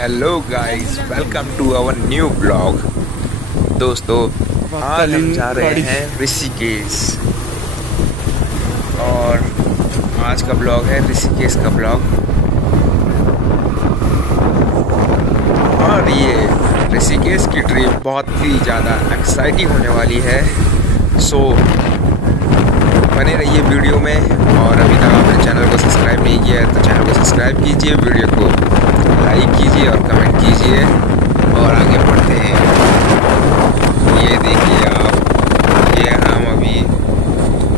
Hello guys, welcome to our new blog. दोस्तों, आज हम जा रहे हैं ऋषिकेश और आज का ब्लॉग है ऋषिकेश का ब्लॉग। और ये ऋषिकेश की ट्रिप बहुत ही ज़्यादा एक्साइटिंग होने वाली है। सो बने रहिए वीडियो में। और अभी तक आपने चैनल को सब्सक्राइब नहीं किया है तो चैनल को सब्सक्राइब कीजिए, वीडियो को लाइक कीजिए और कमेंट कीजिए और आगे बढ़ते हैं। ये देखिए आप, ये हम अभी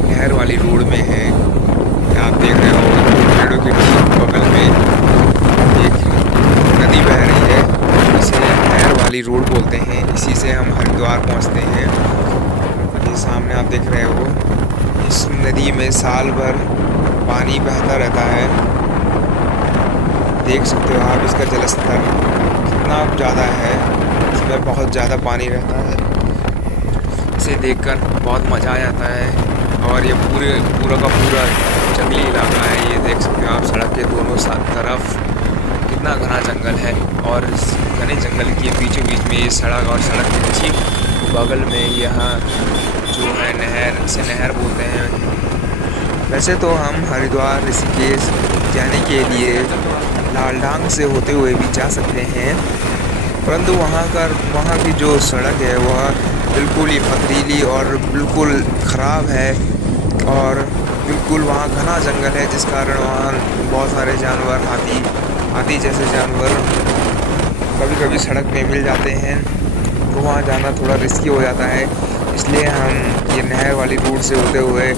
नहर वाली रोड में हैं। आप देख रहे हो पेड़ों के ठीक बगल में एक नदी बह रही है, इसे नहर वाली रोड बोलते हैं। इसी से हम हरिद्वार पहुंचते हैं। ये सामने आप देख रहे हो, इस नदी में साल भर पानी बहता रहता है। देख सकते हो आप इसका जलस्तर कितना ज़्यादा है, इसमें बहुत ज़्यादा पानी रहता है। इसे देखकर बहुत मज़ा आ जाता है। और ये पूरा का पूरा जंगली इलाका है। ये देख सकते हो आप, सड़क के दोनों तरफ कितना घना जंगल है और इस घने जंगल के बीचों बीच में ये सड़क और सड़क के ठीक बगल में यहाँ जो है नहर, इसे नहर बोलते हैं। वैसे तो हम हरिद्वार ऋषिकेश जाने के लिए लालढांग से होते हुए भी जा सकते हैं, परंतु वहाँ की जो सड़क है वह बिल्कुल ही पथरीली और बिल्कुल ख़राब है। और बिल्कुल वहाँ घना जंगल है, जिस कारण वहाँ बहुत सारे जानवर, हाथी जैसे जानवर कभी कभी सड़क में मिल जाते हैं, तो वहाँ जाना थोड़ा रिस्की हो जाता है। इसलिए हम ये नहर वाली रूट से होते हुए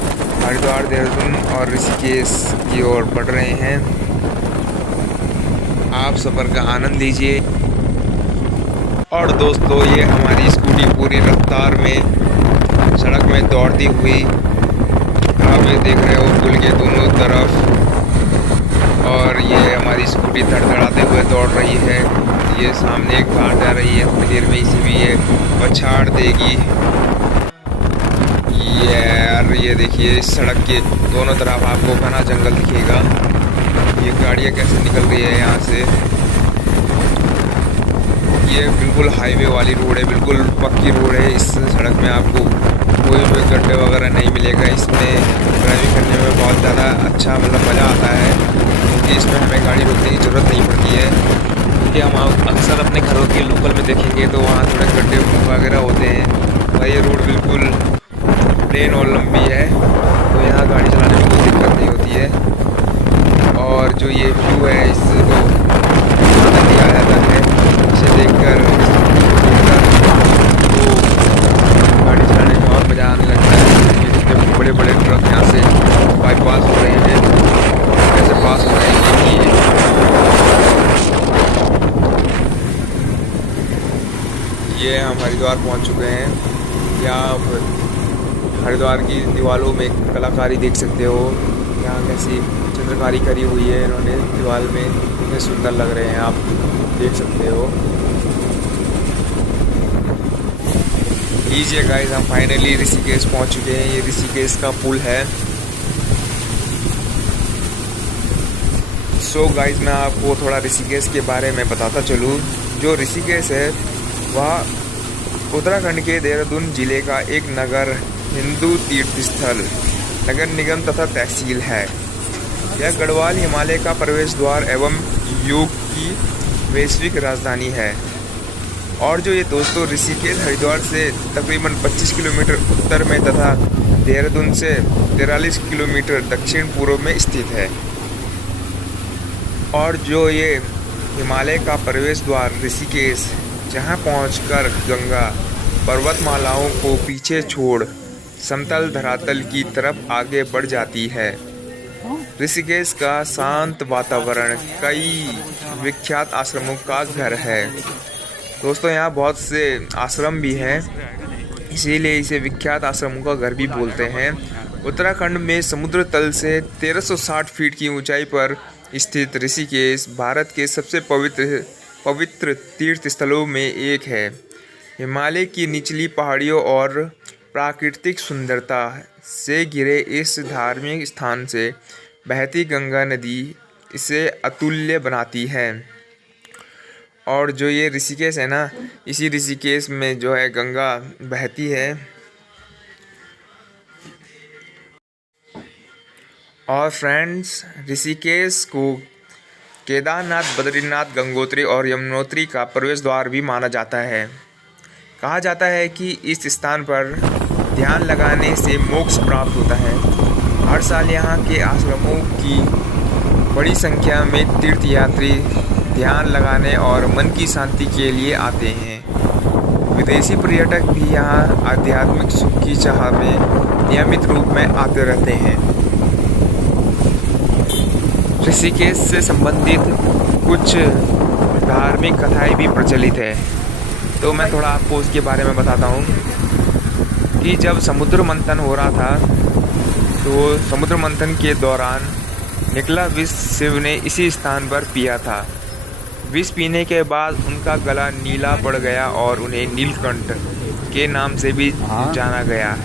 हरिद्वार, देहरादून और ऋषिकेश की ओर बढ़ रहे हैं। आप सफ़र का आनंद लीजिए। और दोस्तों, ये हमारी स्कूटी पूरी रफ्तार में सड़क में दौड़ती हुई, आप ये देख रहे हो पुल के दोनों तरफ, और ये हमारी स्कूटी धड़धड़ाते हुए दौड़ रही है। ये सामने एक कार जा रही है, थोड़ी देर में इसी भी ये पछाड़ देगी। ये देखिए, इस सड़क के दोनों तरफ आपको घना जंगल दिखेगा। ये गाड़ियाँ कैसे निकल रही है यहाँ से। ये बिल्कुल हाईवे वाली रोड है, बिल्कुल पक्की रोड है। इस सड़क में आपको कोई भी गड्ढे वगैरह नहीं मिलेगा। इसमें ड्राइविंग करने में बहुत ज़्यादा अच्छा मज़ा आता है, क्योंकि इसमें हमें गाड़ी रोकने की ज़रूरत नहीं पड़ती है। क्योंकि हम अक्सर अपने घरों के लोकल में देखेंगे तो वहाँ थोड़े गड्ढे वगैरह होते हैं, और ये रोड बिल्कुल प्लेन और लंबी है, तो यहाँ गाड़ी चलाने में कोई दिक्कत नहीं होती है। और जो ये व्यू है, इसको आनंद लिया जाता है। इसे देखकर तो गाड़ी चलाने में और मज़ा आने लगता है। ये जितने बड़े बड़े ट्रक यहाँ से बाईपास हो रहे हैं, कैसे पास हो रहे हैं। ये हम हरिद्वार पहुँच चुके हैं। यहाँ हरिद्वार की दीवारों में कलाकारी देख सकते हो, यहाँ कैसी चित्रकारी करी हुई है इन्होंने दीवार में, कितने सुंदर लग रहे हैं, आप देख सकते हो। लीजिए गाइस, हम फाइनली ऋषिकेश पहुंच चुके हैं। ये ऋषिकेश का पुल है। सो गाइस, मैं आपको थोड़ा ऋषिकेश के बारे में बताता चलूँ। जो ऋषिकेश है वह उत्तराखंड के देहरादून जिले का एक नगर, हिंदू तीर्थ स्थल, नगर निगम तथा तहसील है। यह गढ़वाल हिमालय का प्रवेश द्वार एवं योग की वैश्विक राजधानी है। और जो ये दोस्तों, ऋषिकेश हरिद्वार से तकरीबन 25 किलोमीटर उत्तर में तथा देहरादून से 43 किलोमीटर दक्षिण पूर्व में स्थित है। और जो ये हिमालय का प्रवेश द्वार ऋषिकेश, जहाँ पहुंचकर गंगा पर्वतमालाओं को पीछे छोड़ समतल धरातल की तरफ आगे बढ़ जाती है। ऋषिकेश का शांत वातावरण कई विख्यात आश्रमों का घर है। दोस्तों, यहाँ बहुत से आश्रम भी हैं, इसीलिए इसे विख्यात आश्रमों का घर भी बोलते हैं। उत्तराखंड में समुद्र तल से 1360 फीट की ऊंचाई पर स्थित ऋषिकेश भारत के सबसे पवित्र तीर्थ स्थलों में एक है। हिमालय की निचली पहाड़ियों और प्राकृतिक सुंदरता से घिरे इस धार्मिक स्थान से बहती गंगा नदी इसे अतुल्य बनाती है। और जो ये ऋषिकेश है ना, इसी ऋषिकेश में जो है गंगा बहती है। और फ्रेंड्स, ऋषिकेश को केदारनाथ, बद्रीनाथ, गंगोत्री और यमुनोत्री का प्रवेश द्वार भी माना जाता है। कहा जाता है कि इस स्थान पर ध्यान लगाने से मोक्ष प्राप्त होता है। हर साल यहाँ के आश्रमों की बड़ी संख्या में तीर्थयात्री ध्यान लगाने और मन की शांति के लिए आते हैं। विदेशी पर्यटक भी यहाँ आध्यात्मिक सुख की चाह में नियमित रूप में आते रहते हैं। ऋषिकेश से संबंधित कुछ धार्मिक कथाएं भी प्रचलित है, तो मैं थोड़ा आपको उसके बारे में बताता हूँ कि जब समुद्र मंथन हो रहा था, तो समुद्र मंथन के दौरान निकला विष शिव ने इसी स्थान पर पिया था। विष पीने के बाद उनका गला नीला पड़ गया और उन्हें नीलकंठ के नाम से भी जाना गया।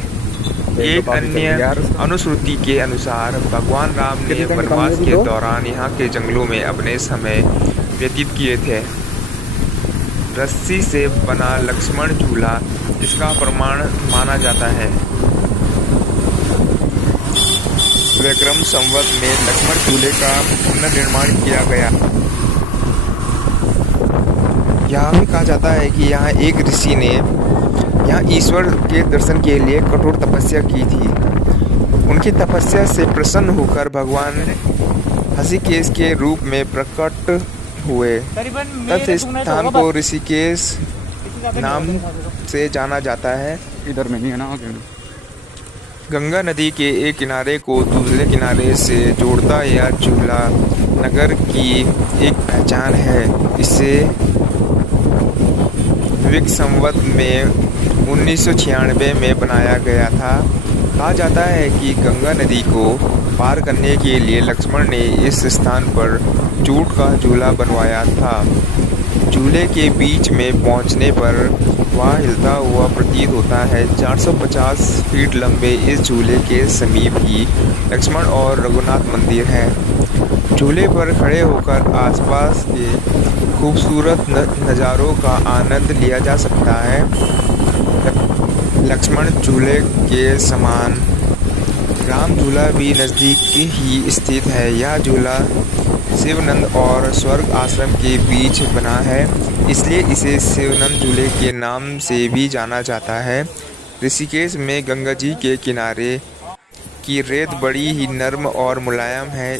एक अन्य अनुश्रुति के अनुसार भगवान राम ने वनवास के दौरान यहाँ के जंगलों में अपने समय व्यतीत किए थे। रस्सी से बना लक्ष्मण झूला इसका प्रमाण माना जाता है। विक्रम संवत में लक्ष्मण झूले का पुनर्निर्माण किया गया। यह भी कहा जाता है कि यहाँ एक ऋषि ने यहाँ ईश्वर के दर्शन के लिए कठोर तपस्या की थी। उनकी तपस्या से प्रसन्न होकर भगवान ऋषिकेश के रूप में प्रकट हुए। तब से स्थान को ऋषिकेश नाम से जाना जाता है। इधर में नहीं है ना, गंगा नदी के एक किनारे को दूसरे किनारे से जोड़ता यह झूला नगर की एक पहचान है। इसे विक संवत में 1996 में बनाया गया था। कहा जाता है कि गंगा नदी को पार करने के लिए लक्ष्मण ने इस स्थान पर जूट का झूला बनवाया था। झूले के बीच में पहुंचने पर वह हिलता हुआ प्रतीत होता है। 450 फीट लंबे इस झूले के समीप ही लक्ष्मण और रघुनाथ मंदिर है। झूले पर खड़े होकर आसपास के खूबसूरत नज़ारों का आनंद लिया जा सकता है। लक्ष्मण झूले के समान राम झूला भी नज़दीक ही स्थित है। यह झूला शिवनंद और स्वर्ग आश्रम के बीच बना है, इसलिए इसे शिवनंद झूले के नाम से भी जाना जाता है। ऋषिकेश में गंगा जी के किनारे की रेत बड़ी ही नर्म और मुलायम है।